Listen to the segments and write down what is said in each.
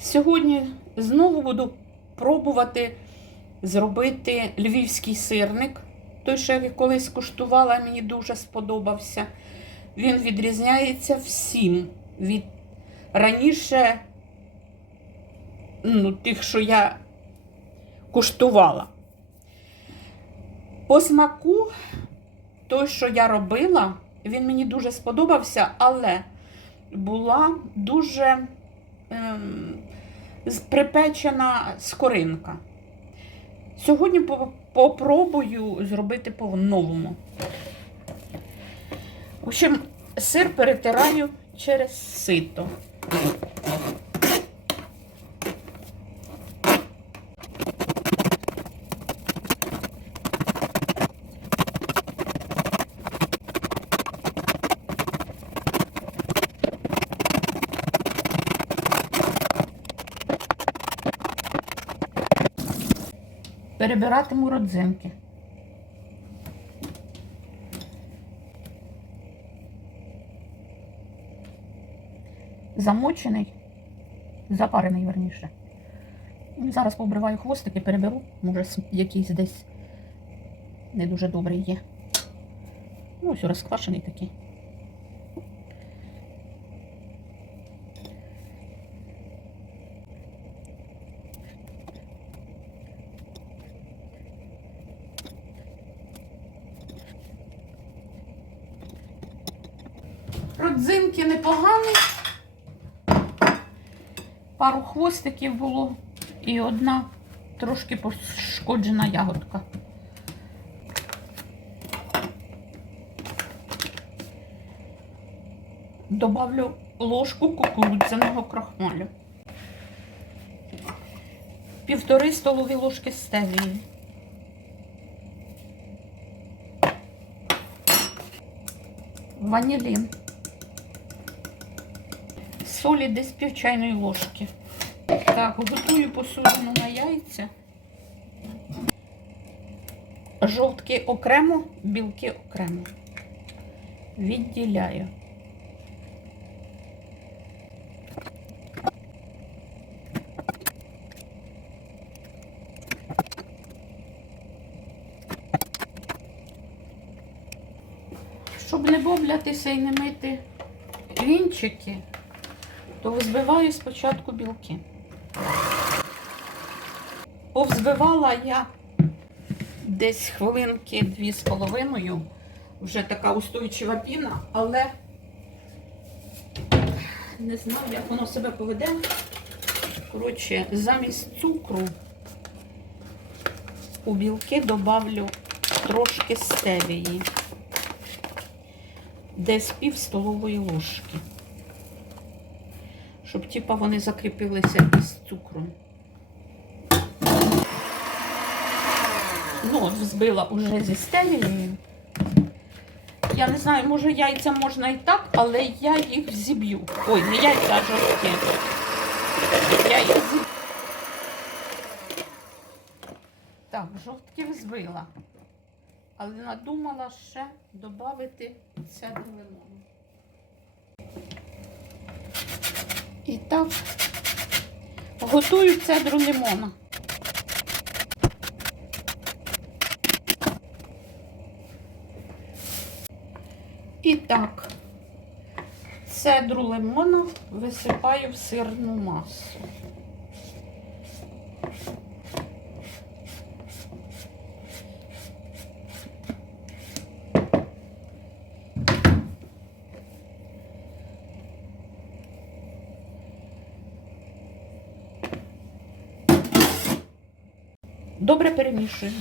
Сьогодні знову буду пробувати зробити львівський сирник. Той, що я колись куштувала, мені дуже сподобався. Він відрізняється всім від раніше ну, тих, що я куштувала. По смаку, той, що я робила, він мені дуже сподобався, але була дуже ем, припечена скоринка. Сьогодні по- попробую зробити по-новому. В общем, сир перетираю через сито. Перебиратиму родзинки. Замочений, запарений верніше. Зараз пообриваю хвостики, переберу. Може, якийсь десь не дуже добрий є. Ну, ось розквашений такий. Родзинки непогані. Пару хвостиків було і одна трошки пошкоджена ягодка. Добавлю ложку кукурудзяного крахмалю. Півтори столові ложки стевії. Ванілін. Солі десь пів чайної ложки. Так, готую посудину на яйця. Жовтки окремо, білки окремо. Відділяю. Щоб не боблятися і не мити вінчики, то взбиваю спочатку білки. Повзбивала я десь хвилинки дві з половиною. Вже така устойчива піна, але не знаю, як воно себе поведе. Коротше, замість цукру у білки добавлю трошки стевії. Десь пів столової ложки. Щоб типа вони закріпилися із цукром. Ну, от взбила уже зі стевією. Я не знаю, може яйця можна і так, але я їх зіб'ю. Ой, не яйця, а жовтки. Я їх зіб'ю. Так, жовтки взбила. Але надумала ще додати цедру лимону. І так, готую цедру лимона. І так, цедру лимона висипаю в сирну масу. Добре перемішую.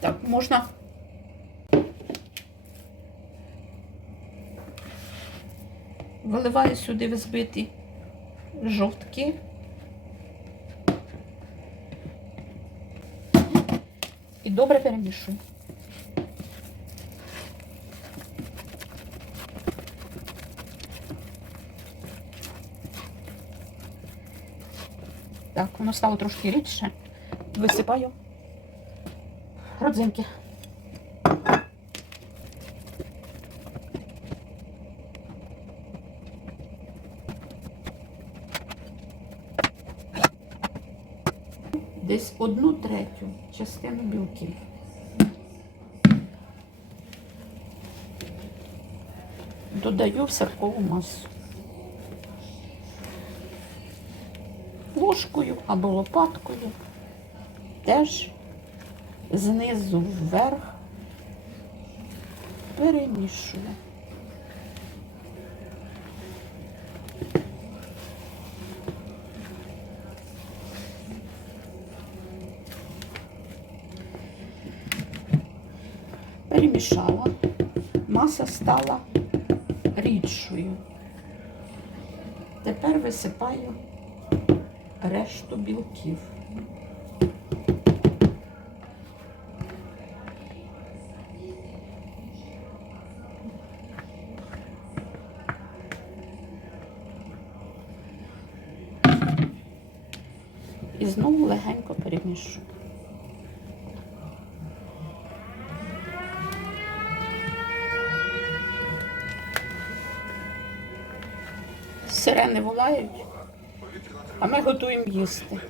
Так, можна. Виливаю сюди взбиті жовтки. і добре перемішу. Так, воно стало трошки рідше. Висипаю родзинки. Десь одну третю частину білків. Додаю в сиркову масу. ложкою або лопаткою, теж знизу вверх перемішую. Перемішала, маса стала рідшою. Тепер висипаю решту білків. І знову легенько перемішую. Сирени волають, а ми готуємо їсти.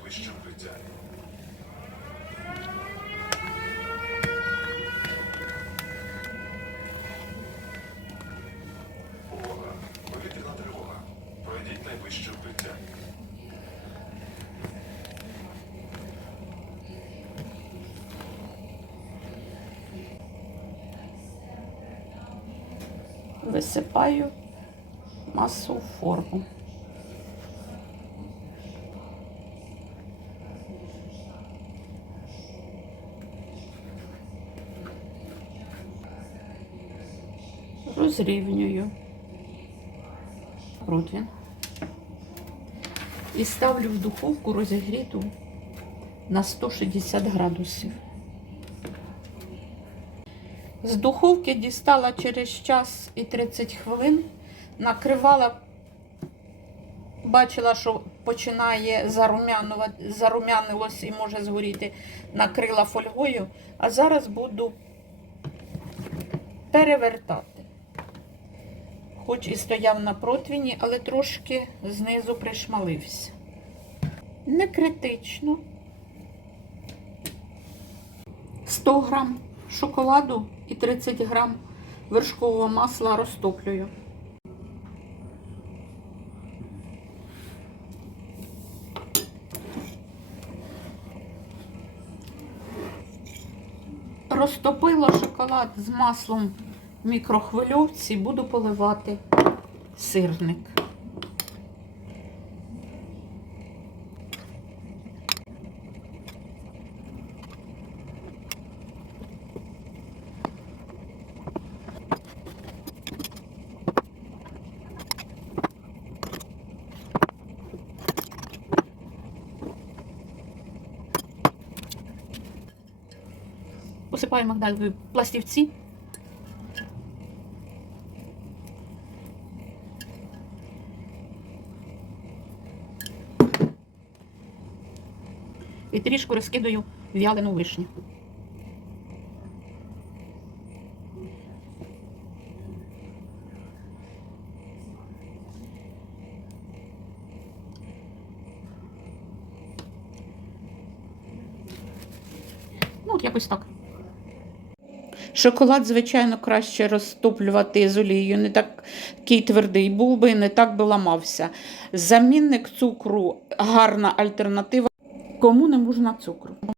Висипаю масу форму. Розрівнюю противень і ставлю в духовку розігріту на 160 градусів. З духовки дістала через час і 30 хвилин, накривала, бачила, що починає зарум'янилось і може згоріти, накрила фольгою, а зараз буду перевертати. Хоч і стояв на противні, але трошки знизу пришмалився. Не критично. 100 грам шоколаду і 30 грам вершкового масла розтоплюю. Розтопила шоколад з маслом в мікрохвильовці, буду поливати сирник. Посипаю мигдалеві пластівці. І трішку розкидаю в'ялену вишню. Ну, от якось так. Шоколад, звичайно, краще розтоплювати з олією. Не такий твердий був би, не так би ламався. Замінник цукру гарна альтернатива. Кому не можна цукру?